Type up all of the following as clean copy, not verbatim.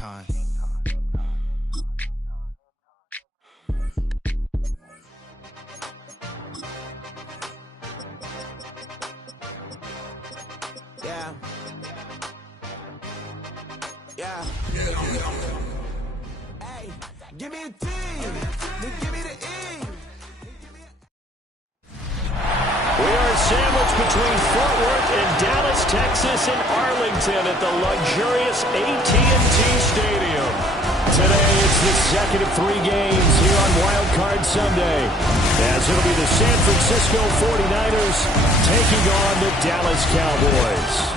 time. Yeah. Yeah. Hey, give me a T. Give me the E. We are sandwiched between Fort Worth and Dallas, Texas, and Arlington at the luxurious AT&T Stadium. Today, it's the second of 3 games here on Wild Card Sunday, as it'll be the San Francisco 49ers taking on the Dallas Cowboys.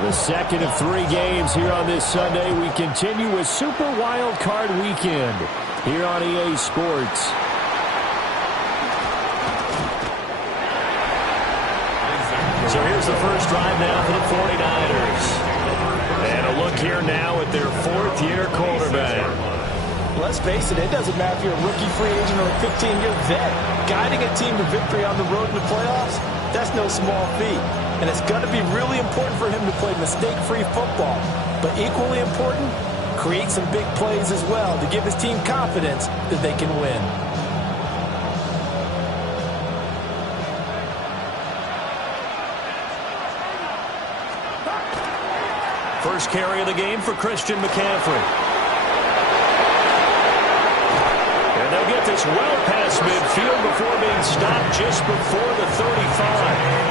The second of 3 games here on this Sunday. We continue with Super Wild Card Weekend here on EA Sports. So here's the first drive now for the 49ers. And a look here now at their 4th-year quarterback. Let's face it, it doesn't matter if you're a rookie free agent or a 15-year vet. Guiding a team to victory on the road in the playoffs, that's no small feat. And it's going to be really important for him to play mistake-free football. But equally important, create some big plays as well to give his team confidence that they can win. First carry of the game for Christian McCaffrey. And they'll get this well past midfield before being stopped just before the 35.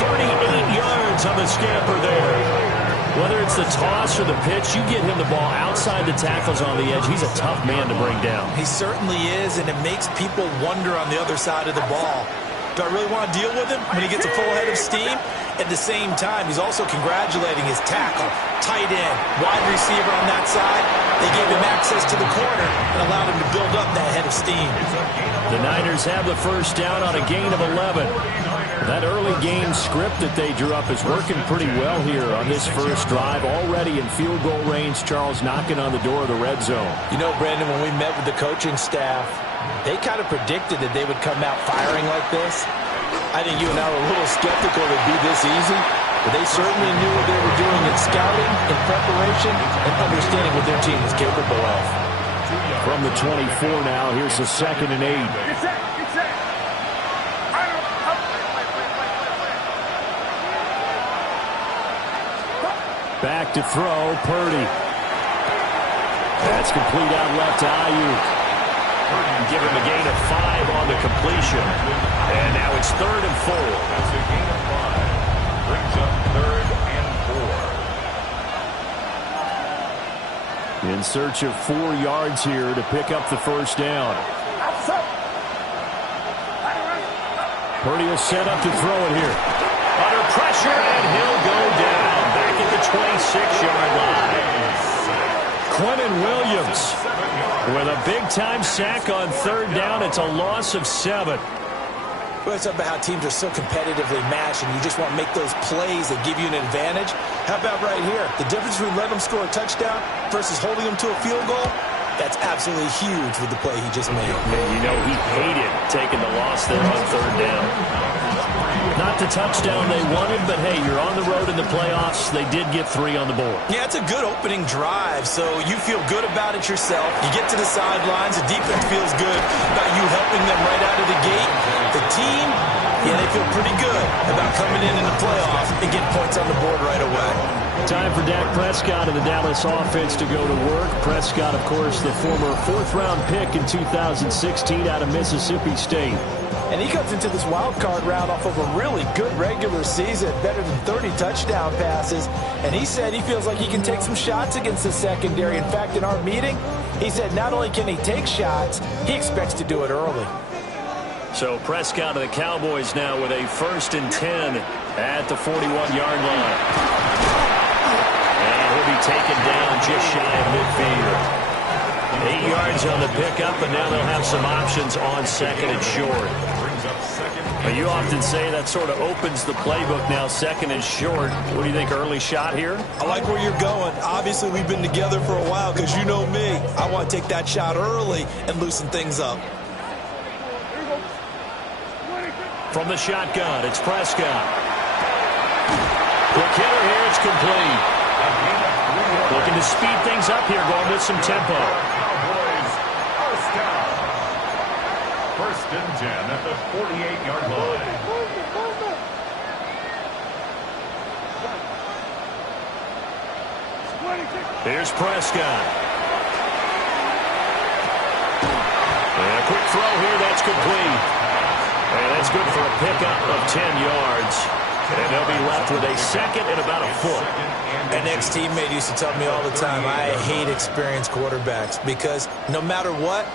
38 yards on the scamper there. Whether it's the toss or the pitch, you get him the ball outside the tackles on the edge. He's a tough man to bring down. He certainly is, and it makes people wonder on the other side of the ball. Do I really want to deal with him when he gets a full head of steam? At the same time, he's also congratulating his tackle, tight end, wide receiver on that side. They gave him access to the corner and allowed him to build up that head of steam. The Niners have the first down on a gain of 11. That early game script that they drew up is working pretty well here on this first drive. Already in field goal range, Charles knocking on the door of the red zone. You know, Brandon, when we met with the coaching staff, they kind of predicted that they would come out firing like this. I think you and I were a little skeptical it would be this easy, but they certainly knew what they were doing in scouting, in preparation, and understanding what their team was capable of. From the 24 now, here's the 2nd and 8. Back to throw, Purdy. That's complete out left to Ayuk. Give him a gain of 5 on the completion. And now it's 3rd and 4. That's a gain of 5. Brings up 3rd and 4. In search of 4 yards here to pick up the first down. Purdy will set up to throw it here. Under pressure, and he'll go down. Back at the 26-yard line. Quentin Williams with a big-time sack on 3rd down. It's a loss of 7. Well, it's about how teams are so competitively matched, and you just want to make those plays that give you an advantage. How about right here? The difference between letting them score a touchdown versus holding them to a field goal, that's absolutely huge with the play he just made. You know, he hated taking the loss there on 3rd down. Not the touchdown they wanted, but hey, you're on the road in the playoffs. They did get 3 on the board. Yeah, it's a good opening drive, so you feel good about it yourself. You get to the sidelines, the defense feels good about you helping them right out of the gate. The team, yeah, they feel pretty good about coming in the playoffs and getting points on the board right away. Time for Dak Prescott and the Dallas offense to go to work. Prescott, of course, the former 4th-round pick in 2016 out of Mississippi State. And he comes into this wild card round off of a really good regular season, better than 30 touchdown passes. And he said he feels like he can take some shots against the secondary. In fact, in our meeting, he said not only can he take shots, he expects to do it early. So Prescott of the Cowboys now with a 1st and 10 at the 41-yard line. And he'll be taken down just shy of midfield. 8 yards on the pickup, and now they'll have some options on second and short. But you often say that sort of opens the playbook now, second and short. What do you think, early shot here? I like where you're going. Obviously, we've been together for a while because you know me. I want to take that shot early and loosen things up. From the shotgun, it's Prescott. Quick hitter here, it's complete. Looking to speed things up here, going with some tempo. First and 10 at the 48-yard line. Here's Prescott. And a quick throw here, that's complete. And that's good for a pickup of 10 yards. And they'll be left with a second and about a foot. An ex-teammate used to tell me all the time, I hate experienced quarterbacks because no matter what,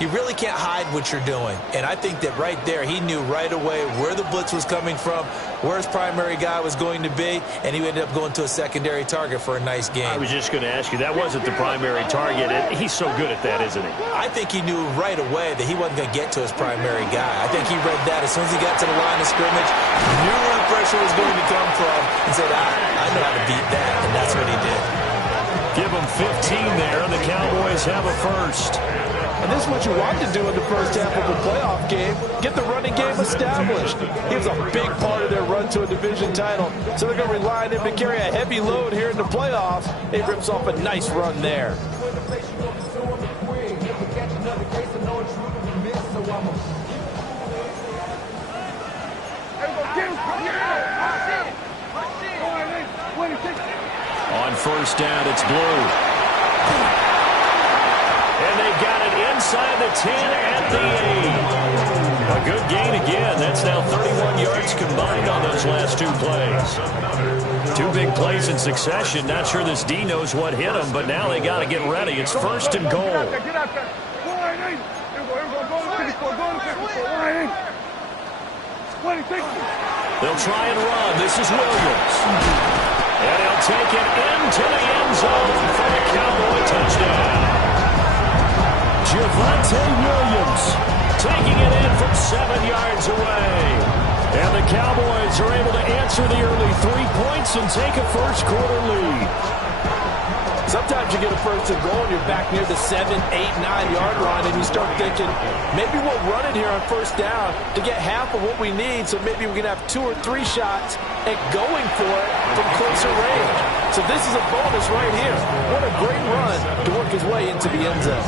you really can't hide what you're doing. And I think that right there, he knew right away where the blitz was coming from, where his primary guy was going to be, and he ended up going to a secondary target for a nice game. I was just going to ask you, that wasn't the primary target. He's so good at that, isn't he? I think he knew right away that he wasn't going to get to his primary guy. I think he read that as soon as he got to the line of scrimmage, knew where the pressure was going to come from, and said, I know how to beat that, and that's what he did. Give him 15 there, and the Cowboys have a first. And this is what you want to do in the first half of a playoff game. Get the running game established. Gives a big part of their run to a division title. So they're going to rely on him to carry a heavy load here in the playoffs. He rips off a nice run there. On first down, it's Blue. And they got it inside the 10 at the 8. A good gain again. That's now 31 yards combined on those last two plays. Two big plays in succession. Not sure this D knows what hit him, but now they got to get ready. It's first and goal. They'll try and run. This is Williams. And he'll take it into the end zone for the Cowboy touchdown. Javonte Williams taking it in from 7 yards away. And the Cowboys are able to answer the early 3 points and take a first quarter lead. Sometimes you get a first and goal and you're back near the 7, 8, 9-yard line and you start thinking, maybe we'll run it here on first down to get half of what we need, so maybe we can have 2 or 3 shots at going for it from closer range. So this is a bonus right here. What a great run to work his way into the end zone.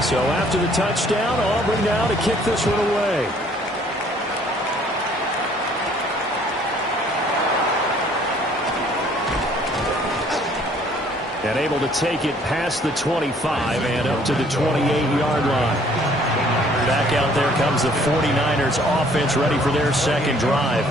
So after the touchdown, Aubrey now to kick this one away. And able to take it past the 25 and up to the 28-yard line. Back out there comes the 49ers offense ready for their second drive.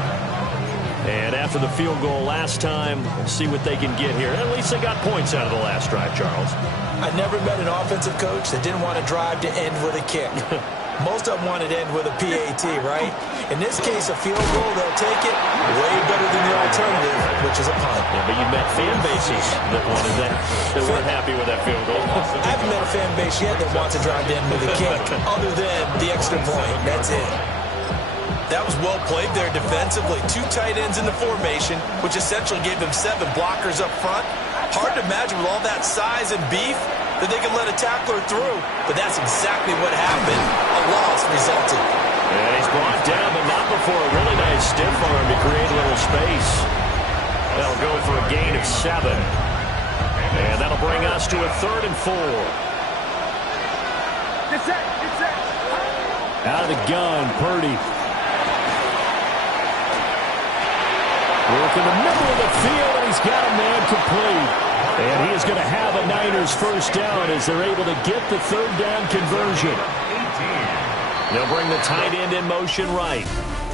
And after the field goal last time, see what they can get here. At least they got points out of the last drive, Charles. I never met an offensive coach that didn't want to drive to end with a kick. Most of them wanted to end with a PAT, right? In this case, a field goal, they'll take it way better than the alternative, which is a punt. Yeah, but you met fan bases that wanted that, that weren't happy with that field goal. I haven't met a fan base yet that wants to drive to end with a kick, other than the extra point. That's it. That was well played there defensively. 2 tight ends in the formation, which essentially gave them 7 blockers up front. Hard to imagine with all that size and beef that they could let a tackler through. But that's exactly what happened. A loss resulted. And he's brought down, but not before a really nice stiff arm to create a little space. That'll go for a gain of 7. And that'll bring us to a 3rd and 4. Out of the gun, Purdy. Work in the middle of the field, and he's got a man complete. And he is going to have a Niners first down as they're able to get the 3rd down conversion. They'll bring the tight end in motion right.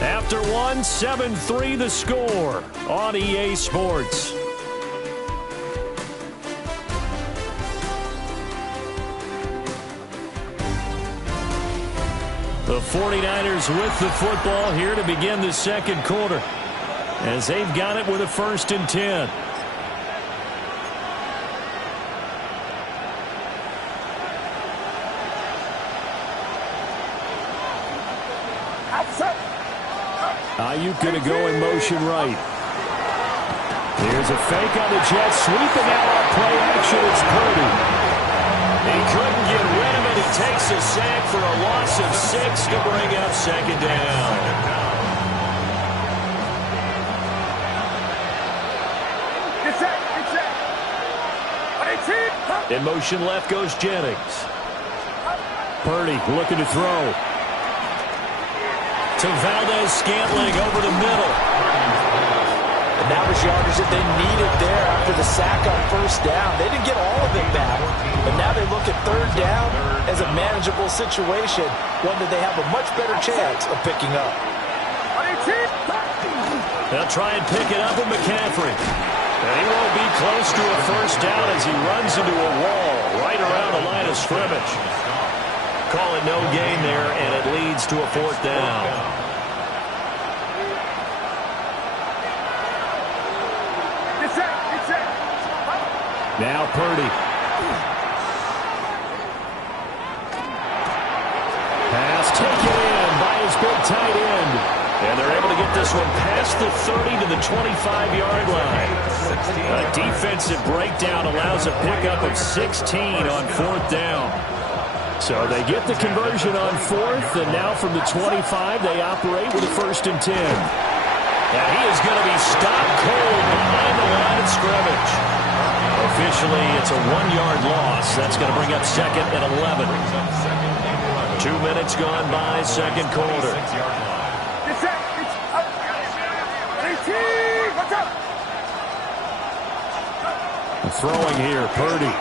After 1, 7-3 the score on EA Sports. The 49ers with the football here to begin the second quarter, as they've got it with a 1st and 10. Ayuk going to go in motion right. Here's a fake on the Jets, sweeping out on play action. It's Purdy. He couldn't get rid of it. He takes a sack for a loss of 6 to bring up 2nd down. In motion left goes Jennings. Purdy looking to throw. To Valdez-Scantling over the middle. And that was yardage that they needed there after the sack on 1st down. They didn't get all of it back, but now they look at 3rd down as a manageable situation, one that they have a much better chance of picking up. They'll try and pick it up with McCaffrey. And he won't be close to a 1st down as he runs into a wall right around the line of scrimmage. Call it no gain there, and it leads to a 4th down. Now Purdy. Pass taken in by his big tight end. And they're able to get this one past the 30 to the 25-yard line. A defensive breakdown allows a pickup of 16 on 4th down. So they get the conversion on 4th, and now from the 25, they operate with a 1st and 10. And he is going to be stopped cold behind the line of scrimmage. Officially, it's a 1-yard loss. That's going to bring up 2nd and 11. 2 minutes gone by, 2nd quarter. Throwing here, Purdy.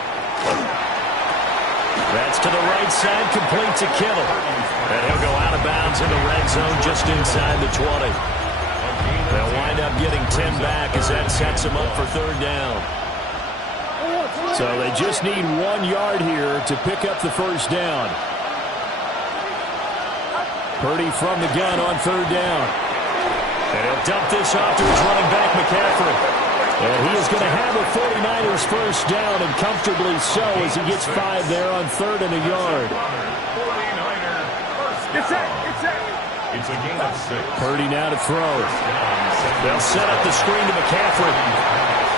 That's to the right side, complete to Kittle. And he'll go out of bounds in the red zone just inside the 20. They'll wind up getting 10 back as that sets them up for 3rd down. So they just need 1 yard here to pick up the 1st down. Purdy from the gun on 3rd down. And he'll dump this off to his running back, McCaffrey. And he is going to have a 49ers 1st down, and comfortably so, as he gets 5 there on 3rd and a yard. It's a gain of 6. Purdy now to throw. They'll set up the screen to McCaffrey.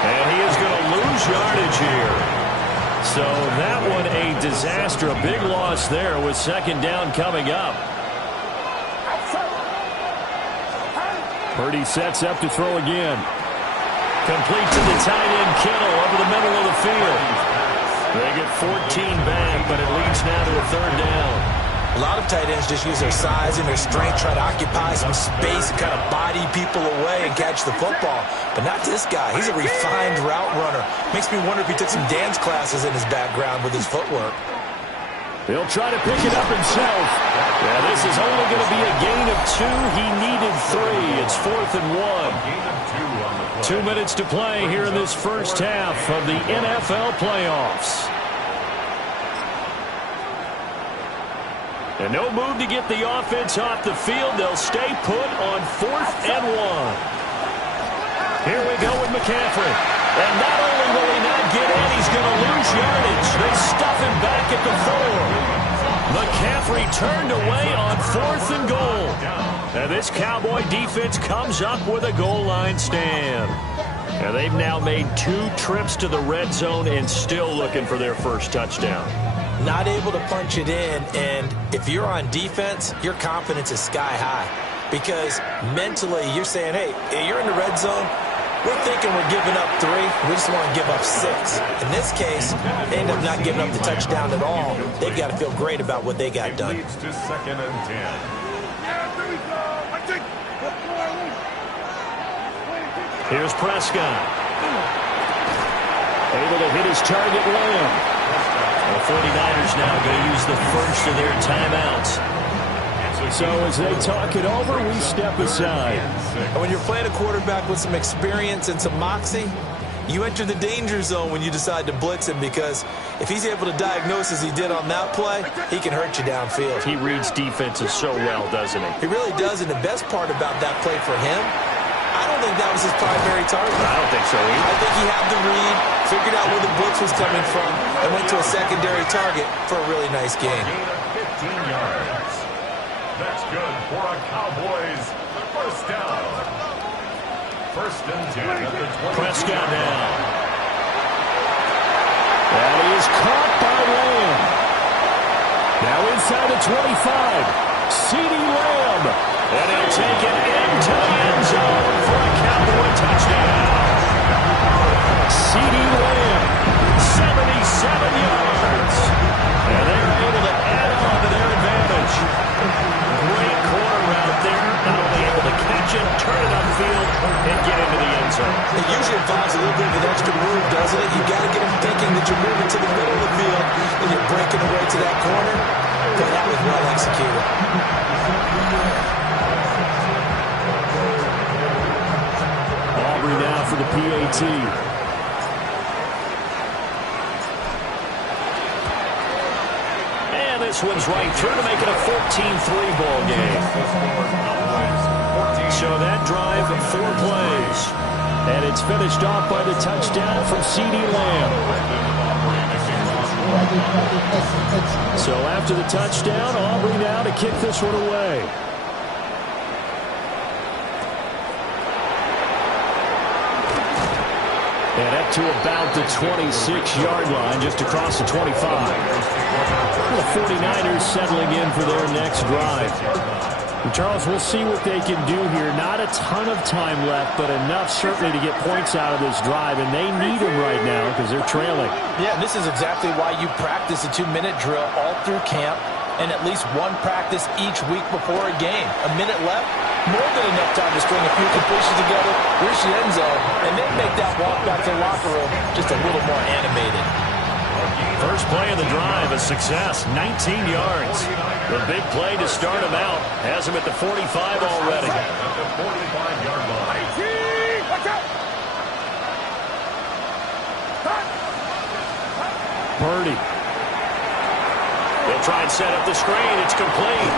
And he is going to lose yardage here. So that one a disaster. A big loss there with 2nd down coming up. Purdy sets up to throw again. Complete to the tight end, Kittle, over the middle of the field. They get 14 back, but it leads now to a 3rd down. A lot of tight ends just use their size and their strength, try to occupy some space and kind of body people away and catch the football. But not this guy. He's a refined route runner. Makes me wonder if he took some dance classes in his background with his footwork. He'll try to pick it up himself. Yeah, this is only going to be a gain of 2. He needed 3. It's 4th and 1. 2 minutes to play here in this first half of the NFL playoffs. And no move to get the offense off the field. They'll stay put on 4th and 1. Here we go with McCaffrey. And not only will he not get in, he's going to lose yardage. They stuff him back at the 4. McCaffrey turned away on 4th and goal. And this Cowboy defense comes up with a goal line stand. And they've now made 2 trips to the red zone and still looking for their first touchdown. Not able to punch it in, and if you're on defense, your confidence is sky high. Because mentally, you're saying, hey, you're in the red zone. We're thinking we're giving up 3. We just want to give up 6. In this case, they end up not giving up the touchdown at all. They've got to feel great about what they got done. Leads to 2nd and 10. Here's Prescott. Able to hit his target, Lamb. The 49ers now going to use the first of their timeouts. So as they talk it over, we step aside. And when you're playing a quarterback with some experience and some moxie, you enter the danger zone when you decide to blitz him, because if he's able to diagnose as he did on that play, he can hurt you downfield. He reads defenses so well, doesn't he? He really does, and the best part about that play for him, I don't think that was his primary target. I don't think so either. I think he had the read, figured out where the blitz was coming from, and went to a secondary target for a really nice gain. Gain of 15 yards. That's good for a Cowboys first down. First and 10 at the 20. Prescott down. That is caught by Lamb. Now inside the 25. CeeDee Lamb. And he'll take it into the end zone for a Cowboy touchdown. CeeDee Lamb, 77 yards. And they're able to add on to their advantage. Great corner route there. Not only able to catch it, turn it upfield, and get into the end zone. It usually involves a little bit of an extra move, doesn't it? You've got to get him thinking that you're moving to the middle of the field and you're breaking away to that corner. But that was well executed. Aubrey now for the PAT. And this one's right through to make it a 14-3 ball game. So that drive, 4 plays. And it's finished off by the touchdown from CeeDee Lamb. So after the touchdown, Aubrey now to kick this one away. And up to about the 26-yard line, just across the 25. The 49ers settling in for their next drive. And Charles, we'll see what they can do here. Not a ton of time left, but enough certainly to get points out of this drive, and they need them right now because they're trailing. Yeah, this is exactly why you practice a 2-minute drill all through camp and at least one practice each week before a game. A minute left, more than enough time to string a few completions together, reach the end zone, and then make that walk back to the locker room just a little more animated. First play of the drive, a success, 19 yards. The big play to start him out has him at the 45 already. At the 45-yard line. Purdy. They'll try and set up the screen. It's complete.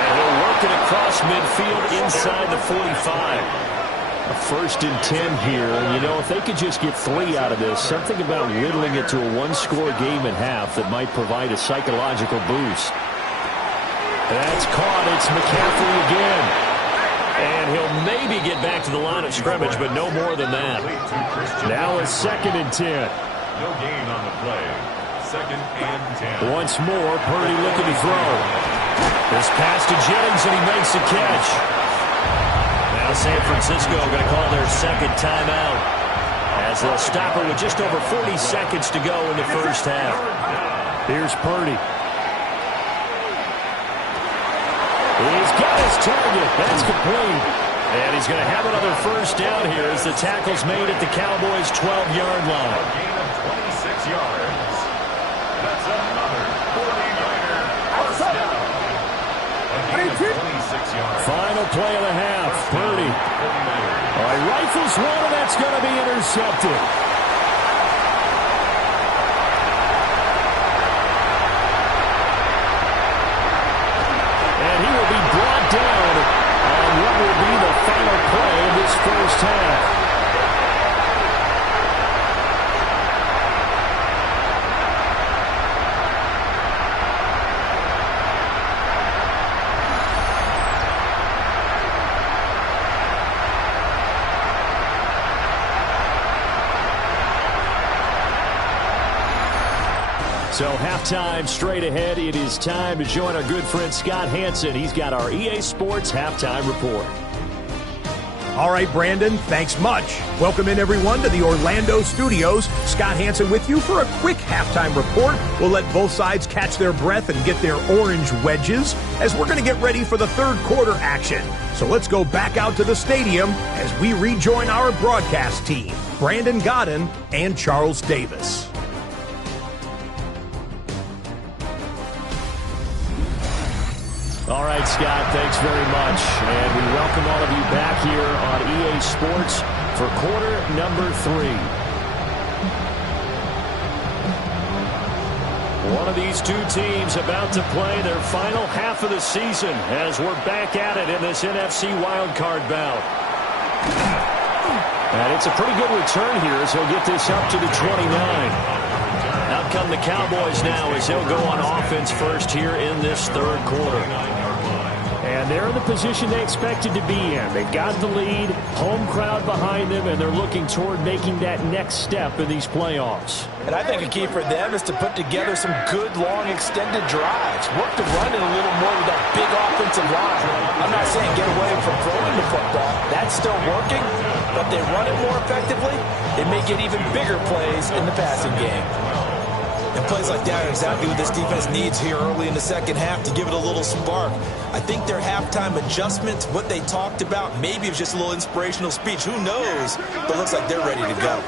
And he'll work it across midfield inside the 45. A 1st and 10 here. And, you know, if they could just get 3 out of this, something about whittling it to a 1-score game at half that might provide a psychological boost. That's caught. It's McCaffrey again. And he'll maybe get back to the line of scrimmage, but no more than that. Now a 2nd and 10. No gain on the play. 2nd and 10. Once more, Purdy looking to throw. This pass to Jennings, and he makes the catch. Now San Francisco going to call their 2nd timeout as they'll stop it with just over 40 seconds to go in the first half. Here's Purdy. He's got his target. That's complete. And he's going to have another first down here as the tackle's made at the Cowboys' 12-yard line. A gain of 26 yards. That's another 49er first down. A gain of 26 yards. Final play of the half. Purdy. All right, rifles one, and that's going to be intercepted. And he will be brought down on what will be the final play of this first half. So halftime straight ahead. It is time to join our good friend Scott Hanson. He's got our EA Sports Halftime Report. All right, Brandon, thanks much. Welcome in, everyone, to the Orlando studios. Scott Hanson with you for a quick halftime report. We'll let both sides catch their breath and get their orange wedges as we're going to get ready for the third quarter action. So let's go back out to the stadium as we rejoin our broadcast team, Brandon Godden and Charles Davis. All right, Scott, thanks very much. And we welcome all of you back here on EA Sports. for quarter number 3. One of these two teams about to play their final half of the season as we're back at it in this NFC wildcard bout. And it's a pretty good return here as he'll get this up to the 29. Out come the Cowboys now as they'll go on offense first here in this third quarter. And they're in the position they expected to be in. They've got the lead, home crowd behind them, and they're looking toward making that next step in these playoffs. And I think a key for them is to put together some good, long, extended drives. Work the run in a little more with that big offensive line. I'm not saying get away from throwing the football. That's still working, but they run it more effectively. They may get even bigger plays in the passing game. And plays like that are exactly what this defense needs here early in the second half to give it a little spark. I think their halftime adjustments, what they talked about, maybe it was just a little inspirational speech. Who knows? But it looks like they're ready to go.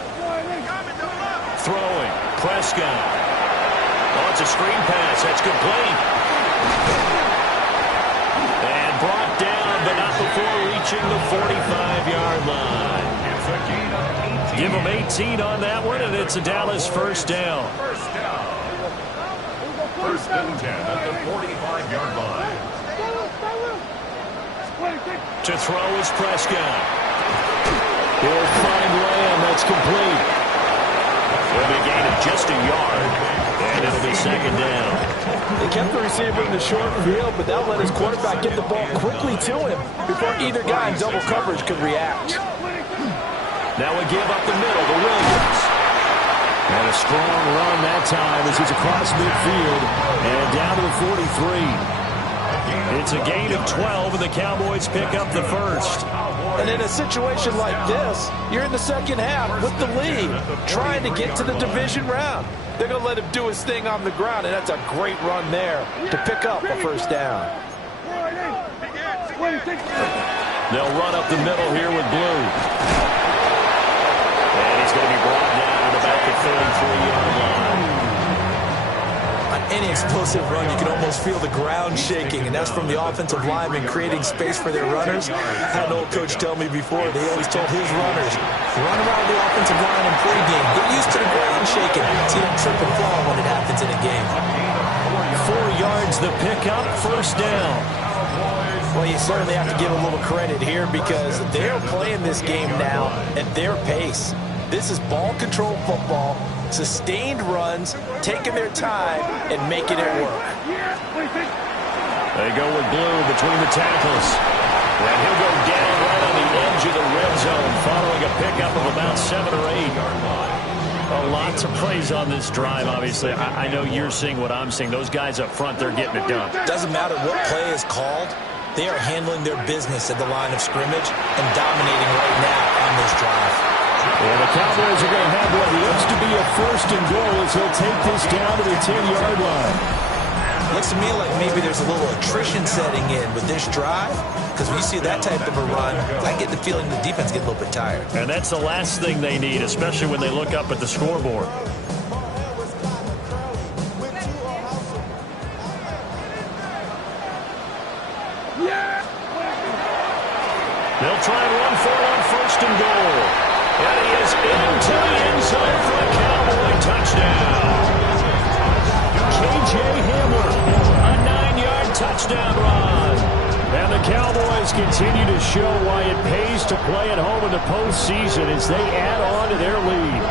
Throwing. Prescott. Oh, it's a screen pass. That's complete. And brought down, but not before reaching the 45-yard line. Give them 18 on that one, and it's a Dallas first down. First and 10 at the 45-yard line. To throw is Prescott. He'll find Lamb. That's complete. It'll be a gain of just a yard, and it'll be second down. They kept the receiver in the short field, but that let his quarterback get the ball quickly to him before either guy in double coverage could react. Now we give up the middle to Williams. And a strong run that time as he's across midfield and down to the 43. It's a gain of 12, and the Cowboys pick up the first. And in a situation like this, you're in the second half with the lead, trying to get to the division round. They're going to let him do his thing on the ground, and that's a great run there to pick up a first down. They'll run up the middle here with Blue. And he's going to be brought down to the back of 33-yard line. On any explosive run, you can almost feel the ground shaking, and that's from the offensive linemen creating space for their runners. I had an old coach tell me before, they always told his runners, run around the offensive line in pregame. Get used to the ground shaking. So you don't trip and fall when it happens in a game. 4 yards the pickup, first down. Well, you certainly have to give a little credit here because they're playing this game now at their pace. This is ball control football, sustained runs, taking their time, and making it work. They go with Blue between the tackles. And he'll go down right on the edge of the red zone following a pickup of about 7 or 8. A lot to praise on this drive, obviously. I know you're seeing what I'm seeing. Those guys up front, they're getting it done. Doesn't matter what play is called. They are handling their business at the line of scrimmage and dominating right now on this drive. And the Cowboys are going to have what looks to be a first and goal as he'll take this down to the 10-yard line. Looks to me like maybe there's a little attrition setting in with this drive, because when you see that type of a run, I get the feeling the defense gets a little bit tired. And that's the last thing they need, especially when they look up at the scoreboard. They'll try and run for on first and goal. And he is into the end zone for a Cowboy touchdown. K.J. Hamler, a 9-yard touchdown run. And the Cowboys continue to show why it pays to play at home in the postseason as they add on to their lead.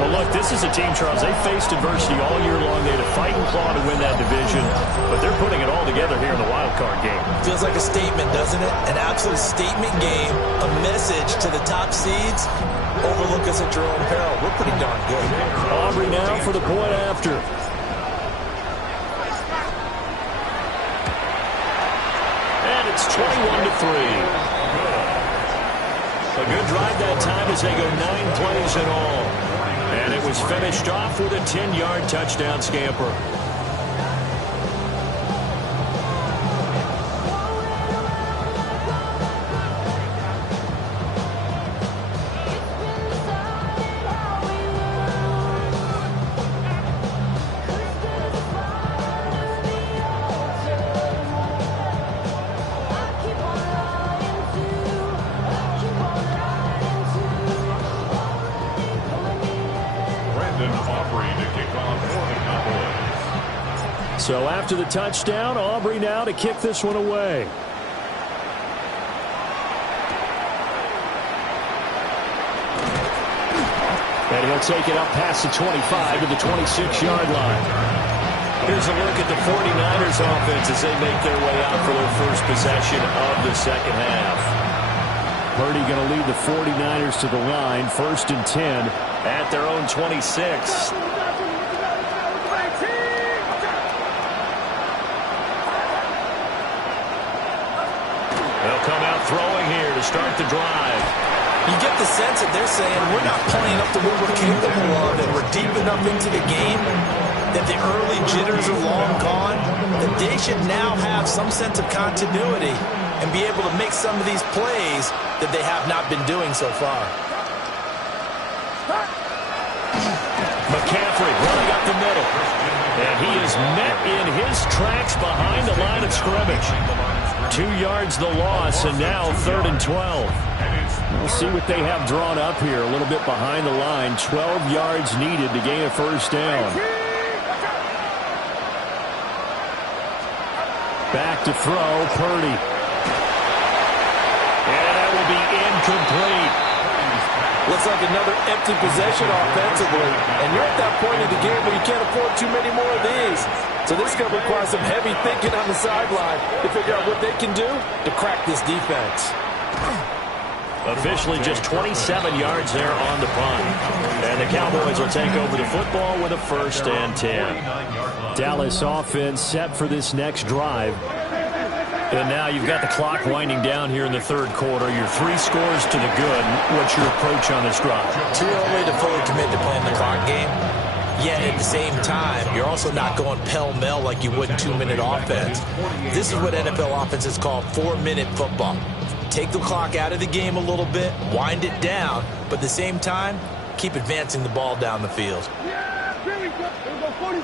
Well, look, this is a team, Charles, they faced adversity all year long. They had to fight and claw to win that division, but they're putting it all together here in the wild card game. Feels like a statement, doesn't it? An absolute statement game, a message to the top seeds. Overlook us at your own peril. We're pretty darn good. Aubrey now for the point after. And it's 21-3. A good drive that time as they go 9 plays in all. And it was finished off with a 10-yard touchdown scamper. Brendan Aubrey to kick off for the Cowboys. So after the touchdown, Aubrey now to kick this one away. And he'll take it up past the 25 to the 26-yard line. Here's a look at the 49ers offense as they make their way out for their first possession of the second half. Purdy going to lead the 49ers to the line, 1st and 10 at their own 26. They'll come out throwing here to start the drive. You get the sense that they're saying we're not playing up to what we're capable of, and we're deep enough into the game that the early jitters are long gone, that they should now have some sense of continuity and be able to make some of these plays that they have not been doing so far. McCaffrey running up the middle. And he is met in his tracks behind the line of scrimmage. 2 yards the loss, and now 3rd and 12. We'll see what they have drawn up here. A little bit behind the line. 12 yards needed to gain a first down. Back to throw, Purdy. And that will be incomplete. Looks like another empty possession offensively. And you're at that point in the game where you can't afford too many more of these. So this is going to require some heavy thinking on the sideline to figure out what they can do to crack this defense. Officially just 27 yards there on the punt. And the Cowboys will take over the football with a 1st and 10. Dallas offense set for this next drive. And now you've got the clock winding down here in the 3rd quarter. You're 3 scores to the good. What's your approach on this drive? Too early to fully commit to playing the clock game. Yet at the same time, you're also not going pell-mell like you would 2-minute offense. This is what NFL offenses call 4-minute football. Take the clock out of the game a little bit, wind it down, but at the same time, keep advancing the ball down the field. Yeah, here we go. Here we go, 40.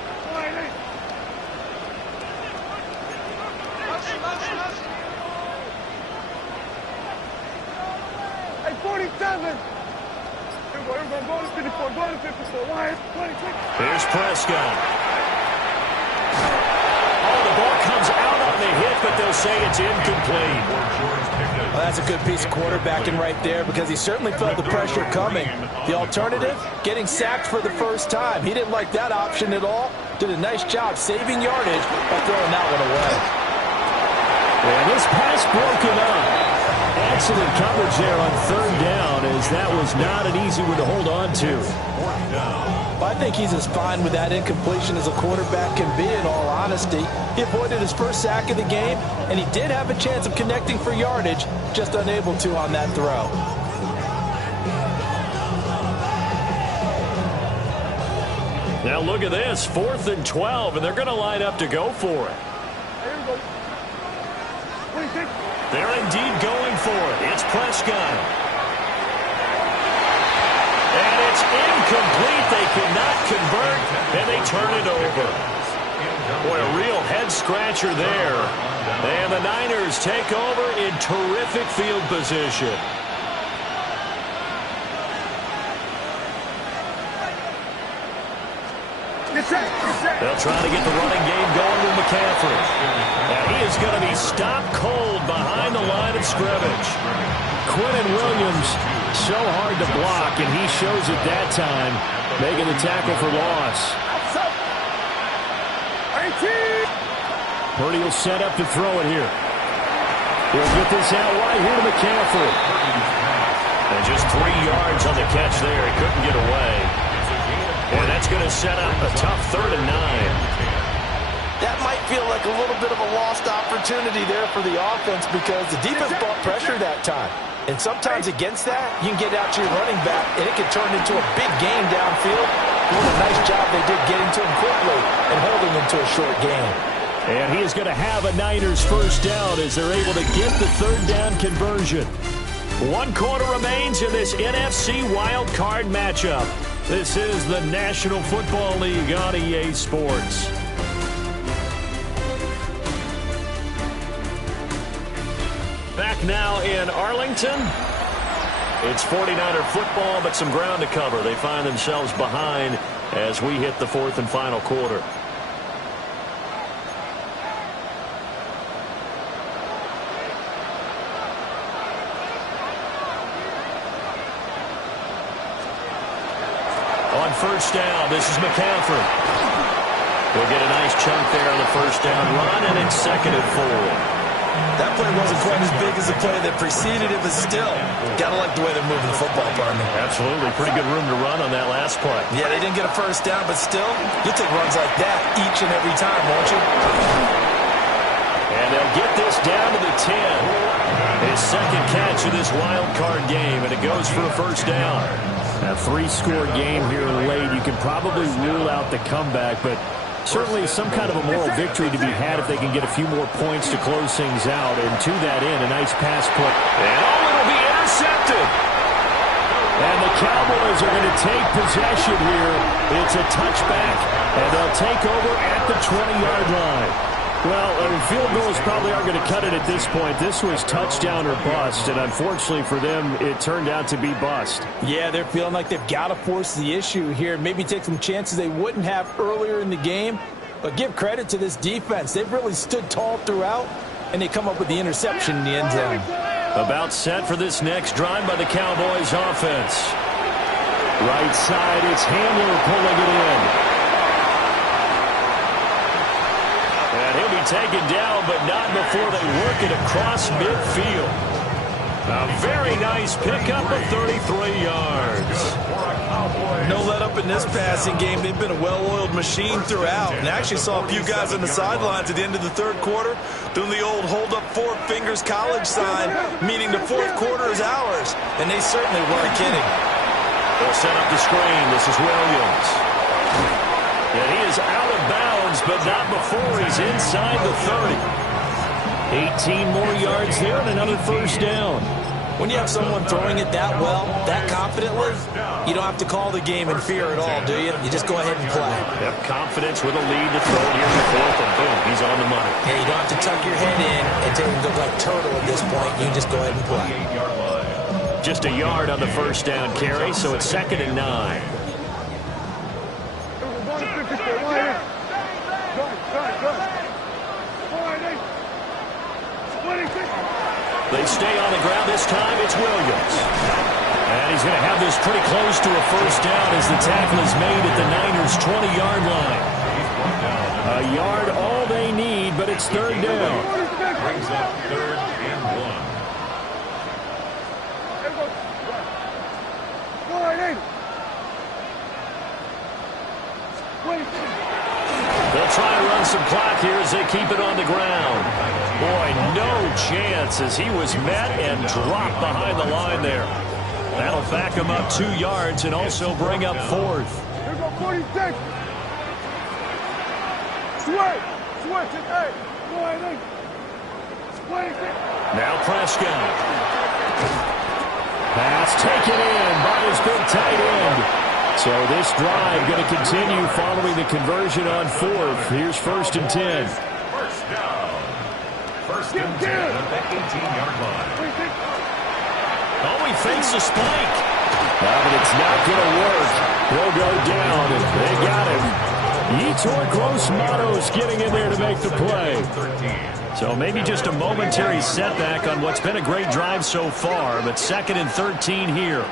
Hey, 47. Here we go, go to 54, go to 54. Why? 26. Here's Prescott. Oh, the ball comes out on the hit, but they'll say it's incomplete. Well, that's a good piece of quarterbacking right there because he certainly felt the pressure coming. The alternative, getting sacked for the first time. He didn't like that option at all. Did a nice job saving yardage by throwing that one away. And this pass broken up. Excellent coverage there on 3rd down, as that was not an easy one to hold on to. I think he's as fine with that incompletion as a quarterback can be, in all honesty. He avoided his first sack of the game, and he did have a chance of connecting for yardage, just unable to on that throw. Now look at this, 4th and 12, and they're going to line up to go for it. Here we go. 26. They're indeed going for it. It's Prescott. And it's incomplete. They cannot convert, and they turn it over. Boy, a real head-scratcher there. And the Niners take over in terrific field position. They'll try to get the running game going with McCaffrey. And he is going to be stopped cold behind the line of scrimmage. Quinnen Williams, so hard to block, and he shows it that time, making the tackle for loss. Purdy will set up to throw it here. He'll get this out wide here to McCaffrey. And just 3 yards on the catch there. He couldn't get away. And that's going to set up a tough 3rd and 9. That might feel like a little bit of a lost opportunity there for the offense because the defense brought pressure that time. And sometimes against that, you can get out to your running back, and it can turn into a big gain downfield. What a nice job they did getting to him quickly and holding him to a short gain. And he is going to have a Niners first down as they're able to get the 3rd down conversion. 1 quarter remains in this NFC wild card matchup. This is the National Football League on EA Sports. Back now in Arlington. It's 49er football, but some ground to cover. They find themselves behind as we hit the fourth and final quarter. On first down, this is McCaffrey. We'll get a nice chunk there on the first down run, and it's 2nd and 4. That play wasn't quite as big as the play that preceded it, but still, got to like the way they're moving the football, partner. Absolutely. Pretty good room to run on that last play. Yeah, they didn't get a first down, but still, you'll take runs like that each and every time, won't you? And they'll get this down to the 10. His second catch of this wild card game, and it goes for a first down. A 3-score game here late. You can probably rule out the comeback, but certainly some kind of a moral victory to be had if they can get a few more points to close things out. And to that end, a nice pass play. And it'll be intercepted. And the Cowboys are going to take possession here. It's a touchback, and they'll take over at the 20-yard line. Well, field goals probably aren't going to cut it at this point. This was touchdown or bust, and unfortunately for them, it turned out to be bust. Yeah, they're feeling like they've got to force the issue here. Maybe take some chances they wouldn't have earlier in the game. But give credit to this defense. They've really stood tall throughout, and they come up with the interception in the end zone. About set for this next drive by the Cowboys offense. Right side, it's Hamler pulling it in. He'll be taken down, but not before they work it across midfield. A very nice pickup of 33 yards. No let up in this passing game. They've been a well-oiled machine throughout. And I actually saw a few guys on the sidelines at the end of the third quarter doing the old hold up 4 fingers college sign, meaning the fourth quarter is ours. And they certainly weren't kidding. They'll set up the screen. This is Williams. And he is out of bounds, but not before he's inside the 30. 18 more yards there and another first down. When you have someone throwing it that well, that confidently, you don't have to call the game in fear at all, do you? You just go ahead and play. Have confidence with a lead to throw it here in the fourth, and boom, he's on the money. Yeah, you don't have to tuck your head in and take him look like turtle at this point. You just go ahead and play. Just a yard on the first down carry, so it's 2nd and 9. They stay on the ground this time. It's Williams. And he's going to have this pretty close to a first down as the tackle is made at the Niners' 20-yard line. A yard all they need, but it's third down. Brings up 3rd and 1. They'll try to run some clock here as they keep it on the ground. Boy, no chance as he was met and dropped behind the line there. That'll back him up 2 yards and also bring up 4th. Here go 46. Switch. Hey. Go ahead. 26. Now Prescott. Pass taken in by his big tight end. So this drive going to continue following the conversion on 4th. Here's 1st and 10. First down. 1st and 10 at the 18-yard line. Oh, he fakes a spike. But it's not going to work. He'll go down, and they got him. Yetur Gross-Matos getting in there to make the play. So maybe just a momentary setback on what's been a great drive so far, but 2nd and 13 here.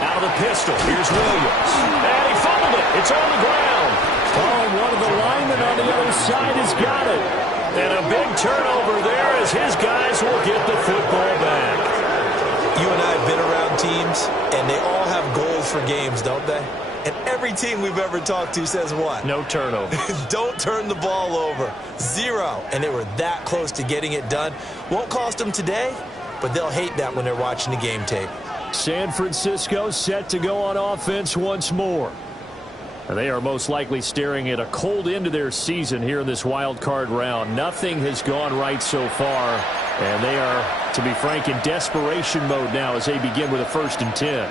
Out of the pistol, here's Williams. And he fumbled it. It's on the ground. Oh, one of the linemen on the other side has got it. And a big turnover there as his guys will get the football back. You and I have been around teams, and they all have goals for games, don't they? And every team we've ever talked to says what? No turnover. Don't turn the ball over. 0. And they were that close to getting it done. Won't cost them today, but they'll hate that when they're watching the game tape. San Francisco set to go on offense once more. And they are most likely staring at a cold end to their season here in this wild card round. Nothing has gone right so far, and they are, to be frank, in desperation mode now as they begin with a 1st and 10.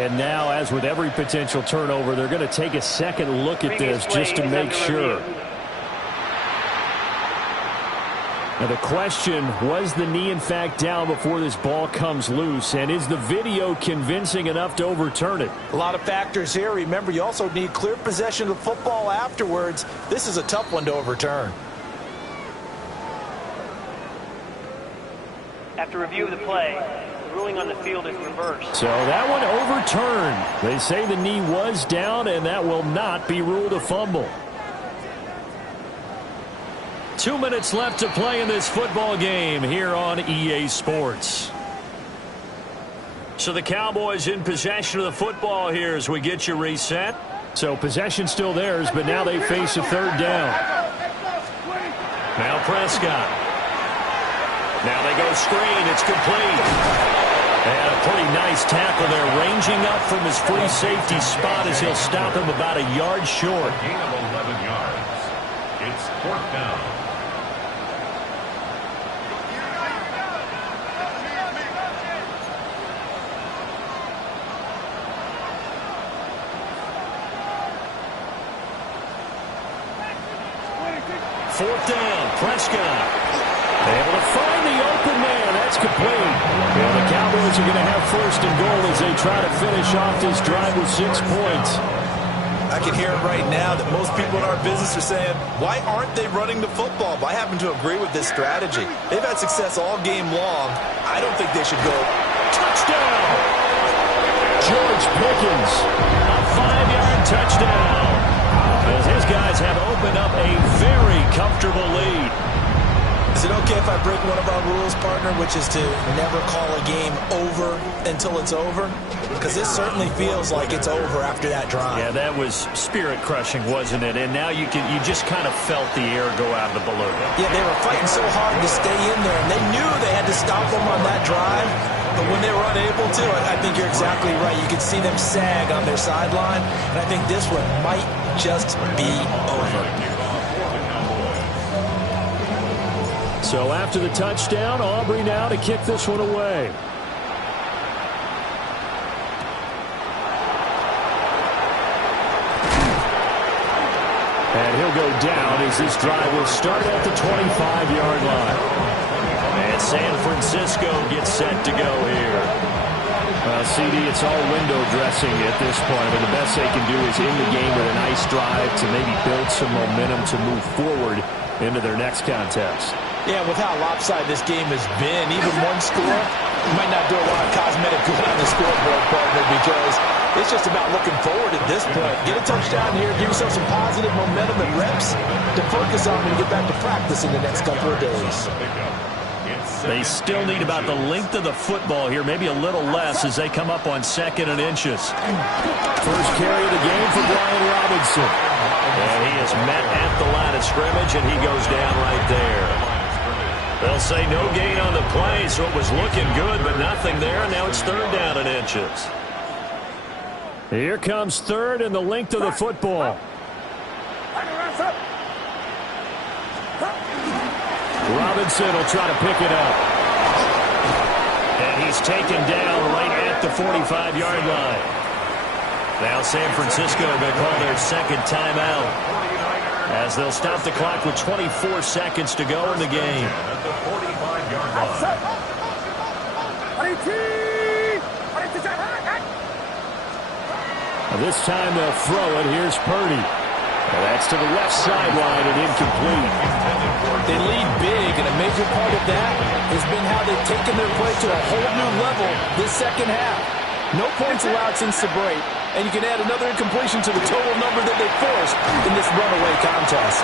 And now, as with every potential turnover, they're going to take a second look at this just to make sure. Now the question, was the knee in fact down before this ball comes loose? And is the video convincing enough to overturn it? A lot of factors here. Remember, you also need clear possession of the football afterwards. This is a tough one to overturn. After review of the play, the ruling on the field is reversed. So that one overturned. They say the knee was down, and that will not be ruled a fumble. 2 minutes left to play in this football game here on EA Sports. So the Cowboys in possession of the football here as we get you reset. So possession still theirs, but now they face a third down. Now Prescott. Now they go screen. It's complete. And a pretty nice tackle there, ranging up from his free safety spot as he'll stop him about a yard short. A gain of 11 yards. It's 4th down. Fourth down, Prescott. Able to find the open man. That's complete. And the Cowboys are going to have 1st and goal as they try to finish off this drive with 6 points. I can hear it right now that most people in our business are saying, why aren't they running the football? But I happen to agree with this strategy. They've had success all game long. I don't think they should go. Touchdown! George Pickens, a 5-yard touchdown. As his guys have opened up a very comfortable lead. Is it okay if I break one of our rules, partner, which is to never call a game over until it's over? Because this certainly feels like it's over after that drive. Yeah, that was spirit-crushing, wasn't it? And now you just kind of felt the air go out of the balloon. Yeah, they were fighting so hard to stay in there, and they knew they had to stop them on that drive. But when they were unable to, I think you're exactly right. You could see them sag on their sideline, and I think this one might just be over. So after the touchdown, Aubrey now to kick this one away. And he'll go down as this drive will start at the 25-yard line. And San Francisco gets set to go here. CD, it's all window dressing at this point. I mean, the best they can do is in the game with a nice drive to maybe build some momentum to move forward into their next contest. Yeah, with how lopsided this game has been, even one score, you might not do a lot of cosmetic good on the scoreboard, partner, because it's just about looking forward at this point. Get a touchdown here, give yourself some positive momentum and reps to focus on when you get back to practice in the next couple of days. They still need about the length of the football here, maybe a little less as they come up on 2nd and inches. First carry of the game for Brian Robinson. And he is met at the line of scrimmage, and he goes down right there. They'll say no gain on the play, so it was looking good, but nothing there, and now it's 3rd down and inches. Here comes 3rd and the length of the football. Robinson will try to pick it up. And he's taken down right at the 45-yard line. Now San Francisco going to call their 2nd timeout as they'll stop the clock with 24 seconds to go in the game. This time they'll throw it. Here's Purdy. And that's to the left sideline and incomplete. They lead big, and a major part of that has been how they've taken their play to a whole new level this second half. No points allowed since the break, and you can add another incompletion to the total number that they forced in this runaway contest.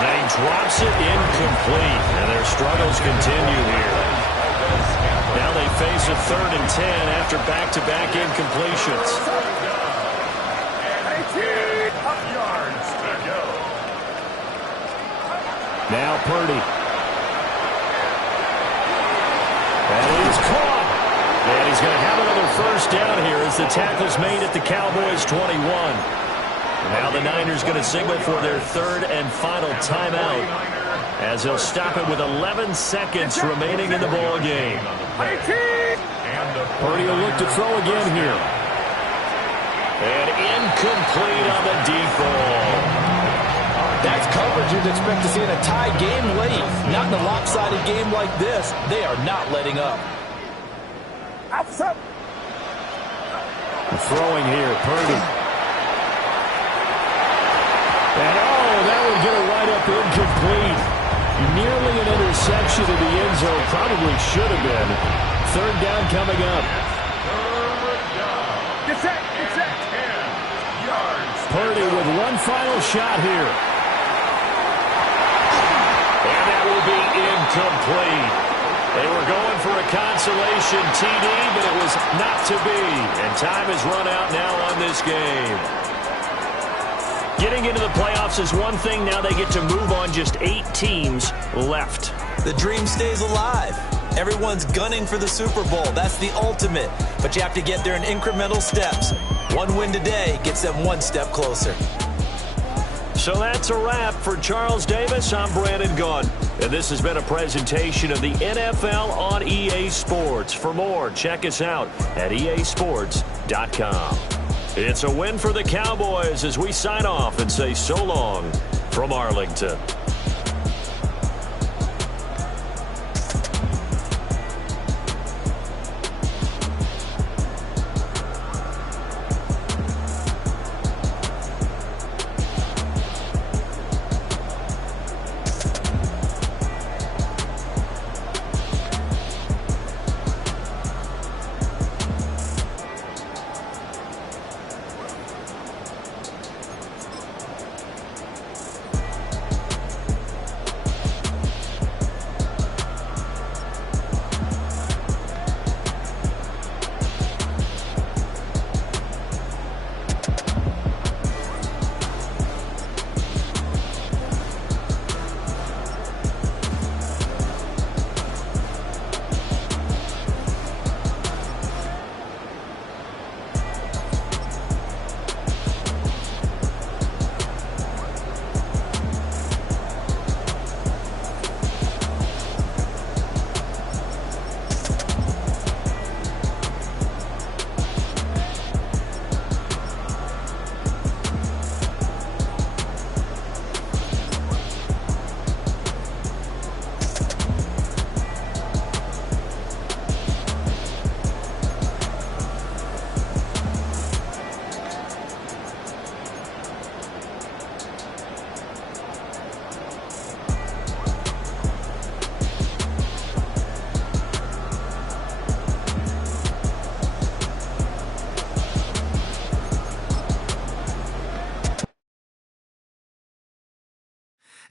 And he drops it incomplete, and their struggles continue here. Now they face a 3rd and 10 after back-to-back incompletions. Now Purdy. And he's caught. And he's going to have another 1st down here as the tackle's made at the Cowboys' 21. Now the Niners going to signal for their 3rd and final timeout as they'll stop it with 11 seconds remaining in the ball game. Purdy will look to throw again here. And incomplete on the deep ball. That's coverage you'd expect to see in a tie game late. Not in a lopsided game like this. They are not letting up. Throwing here, Purdy. And that would get a right up incomplete. Nearly an interception in the end zone. Probably should have been. Third down coming up. Get set. 10 yards. Purdy with one final shot here. And that will be incomplete. They were going for a consolation TD, but it was not to be. And time has run out now on this game. Getting into the playoffs is one thing. Now they get to move on. Just 8 teams left. The dream stays alive. Everyone's gunning for the Super Bowl. That's the ultimate. But you have to get there in incremental steps. One win today gets them one step closer. So that's a wrap for Charles Davis. I'm Brandon Gaudin. And this has been a presentation of the NFL on EA Sports. For more, check us out at easports.com. It's a win for the Cowboys as we sign off and say so long from Arlington.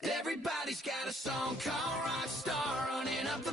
Everybody's got a song called Rockstar running up the